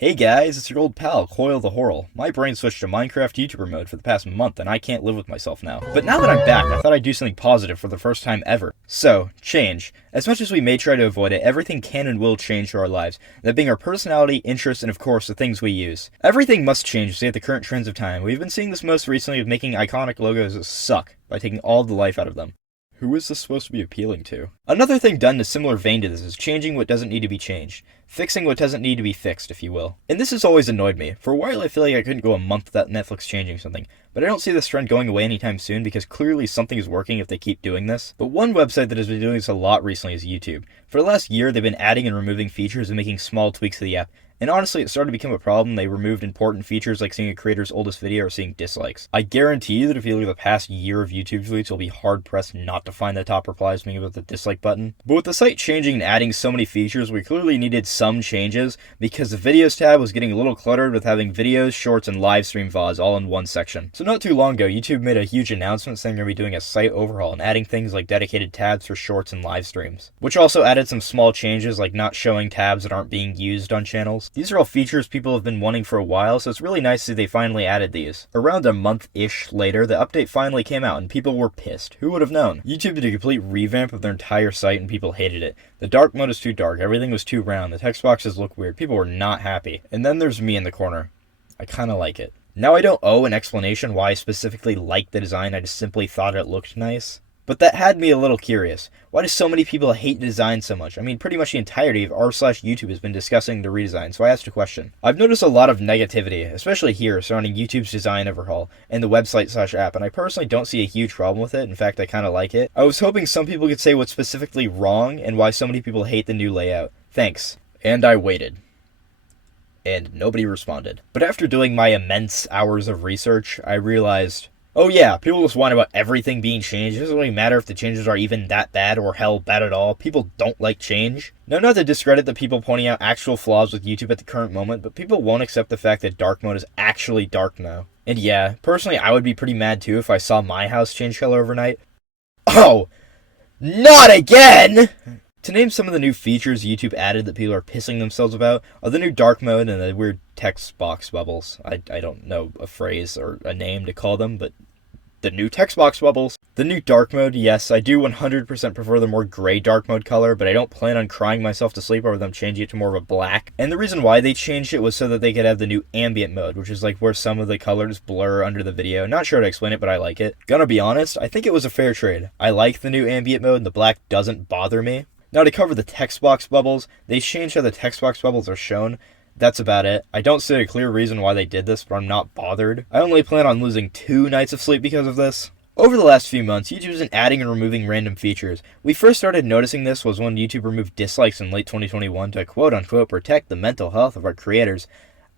Hey guys, it's your old pal, Coil the Horrel. My brain switched to Minecraft YouTuber mode for the past month and I can't live with myself now. But now that I'm back, I thought I'd do something positive for the first time ever. So, change. As much as we may try to avoid it, everything can and will change to our lives, that being our personality, interests, and of course the things we use. Everything must change to stay at the current trends of time. We've been seeing this most recently with making iconic logos suck by taking all the life out of them. Who is this supposed to be appealing to? Another thing done in a similar vein to this is changing what doesn't need to be changed. Fixing what doesn't need to be fixed, if you will. And this has always annoyed me. For a while I feel like I couldn't go a month without Netflix changing something. But I don't see this trend going away anytime soon because clearly something is working if they keep doing this. But one website that has been doing this a lot recently is YouTube. For the last year they've been adding and removing features and making small tweaks to the app. And honestly, it started to become a problem. They removed important features like seeing a creator's oldest video or seeing dislikes. I guarantee that if you look at the past year of YouTube tweets, you'll be hard-pressed not to find the top replies being about the dislike button. But with the site changing and adding so many features, we clearly needed some changes because the videos tab was getting a little cluttered with having videos, shorts, and live stream VODs all in one section. So not too long ago, YouTube made a huge announcement saying they're going to be doing a site overhaul and adding things like dedicated tabs for shorts and live streams. Which also added some small changes like not showing tabs that aren't being used on channels. These are all features people have been wanting for a while, so it's really nice that they finally added these. Around a month-ish later, the update finally came out and people were pissed. Who would have known? YouTube did a complete revamp of their entire site and people hated it. The dark mode is too dark, everything was too round, the text boxes look weird, people were not happy. And then there's me in the corner. I kinda like it. Now I don't owe an explanation why I specifically liked the design, I just simply thought it looked nice. But that had me a little curious. Why do so many people hate the design so much? I mean, pretty much the entirety of r/YouTube has been discussing the redesign, so I asked a question. I've noticed a lot of negativity, especially here, surrounding YouTube's design overhaul and the website/app, and I personally don't see a huge problem with it. In fact, I kind of like it. I was hoping some people could say what's specifically wrong and why so many people hate the new layout. Thanks. And I waited. And nobody responded. But after doing my immense hours of research, I realized, oh yeah, people just whine about everything being changed. It doesn't really matter if the changes are even that bad or hell bad at all. People don't like change. Now, not to discredit the people pointing out actual flaws with YouTube at the current moment, but people won't accept the fact that dark mode is actually dark now. And yeah, personally I would be pretty mad too if I saw my house change color overnight. Oh! Not again! To name some of the new features YouTube added that people are pissing themselves about are the new dark mode and the weird text box bubbles. I don't know a phrase or a name to call them, but the new text box bubbles. The new dark mode, yes, I do 100% prefer the more gray dark mode color, but I don't plan on crying myself to sleep over them changing it to more of a black. And the reason why they changed it was so that they could have the new ambient mode, which is like where some of the colors blur under the video. Not sure how to explain it, but I like it. Gonna be honest, I think it was a fair trade. I like the new ambient mode and the black doesn't bother me. Now to cover the text box bubbles, they changed how the text box bubbles are shown. That's about it. I don't see a clear reason why they did this, but I'm not bothered. I only plan on losing 2 nights of sleep because of this. Over the last few months, YouTube's been adding and removing random features. We first started noticing this was when YouTube removed dislikes in late 2021 to quote-unquote protect the mental health of our creators.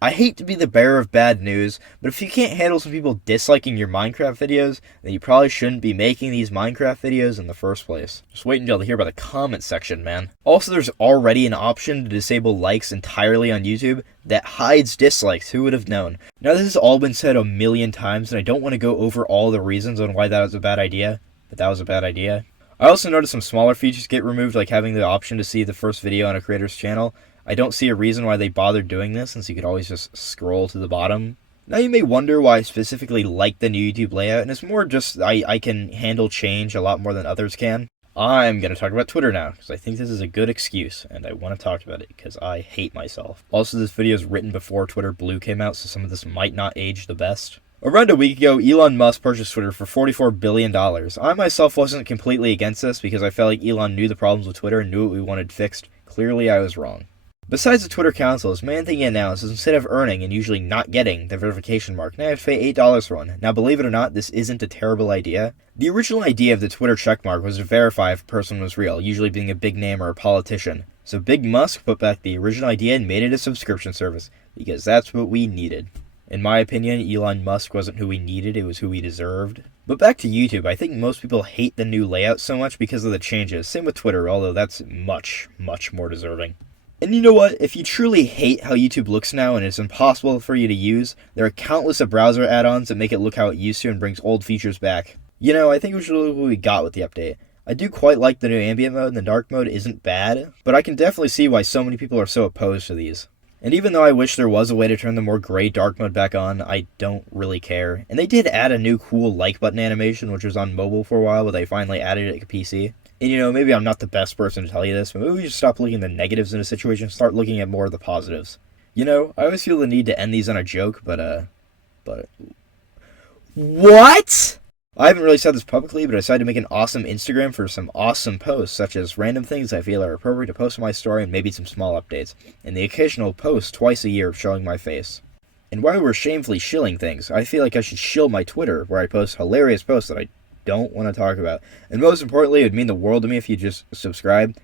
I hate to be the bearer of bad news, but if you can't handle some people disliking your Minecraft videos, then you probably shouldn't be making these Minecraft videos in the first place. Just wait until to hear about the comment section, man. Also, there's already an option to disable likes entirely on YouTube that hides dislikes. Who would have known? Now, this has all been said a million times, and I don't want to go over all the reasons on why that was a bad idea, but that was a bad idea. I also noticed some smaller features get removed, like having the option to see the first video on a creator's channel. I don't see a reason why they bothered doing this, since you could always just scroll to the bottom. Now you may wonder why I specifically like the new YouTube layout, and it's more just I can handle change a lot more than others can. I'm going to talk about Twitter now, because I think this is a good excuse, and I want to talk about it, because I hate myself. Also, this video is written before Twitter Blue came out, so some of this might not age the best. Around a week ago, Elon Musk purchased Twitter for $44 billion. I myself wasn't completely against this, because I felt like Elon knew the problems with Twitter and knew what we wanted fixed. Clearly, I was wrong. Besides the Twitter Council, this main thing he announced is instead of earning and usually not getting the verification mark, now I have to pay $8 for one. Now believe it or not, this isn't a terrible idea. The original idea of the Twitter checkmark was to verify if a person was real, usually being a big name or a politician. So Big Musk put back the original idea and made it a subscription service, because that's what we needed. In my opinion, Elon Musk wasn't who we needed, it was who we deserved. But back to YouTube, I think most people hate the new layout so much because of the changes. Same with Twitter, although that's much, much more deserving. And you know what? If you truly hate how YouTube looks now and it's impossible for you to use, there are countless of browser add-ons that make it look how it used to and brings old features back. You know, I think we should look what we got with the update. I do quite like the new ambient mode, and the dark mode isn't bad, but I can definitely see why so many people are so opposed to these. And even though I wish there was a way to turn the more gray dark mode back on, I don't really care. And they did add a new cool like button animation, which was on mobile for a while, but they finally added it to PC. And maybe I'm not the best person to tell you this, but maybe we just stop looking at the negatives in a situation and start looking at more of the positives. I always feel the need to end these on a joke, but what? I haven't really said this publicly, but I decided to make an awesome Instagram for some awesome posts, such as random things I feel are appropriate to post on my story and maybe some small updates, and the occasional post twice a year of showing my face. And while we're shamefully shilling things, I feel like I should shill my Twitter, where I post hilarious posts that I don't want to talk about. And most importantly, it would mean the world to me if you just subscribe.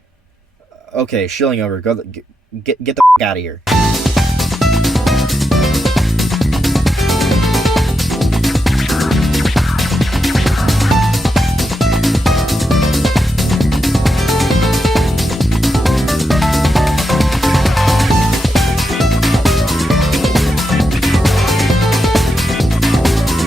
Okay, shilling over. Get the out of here.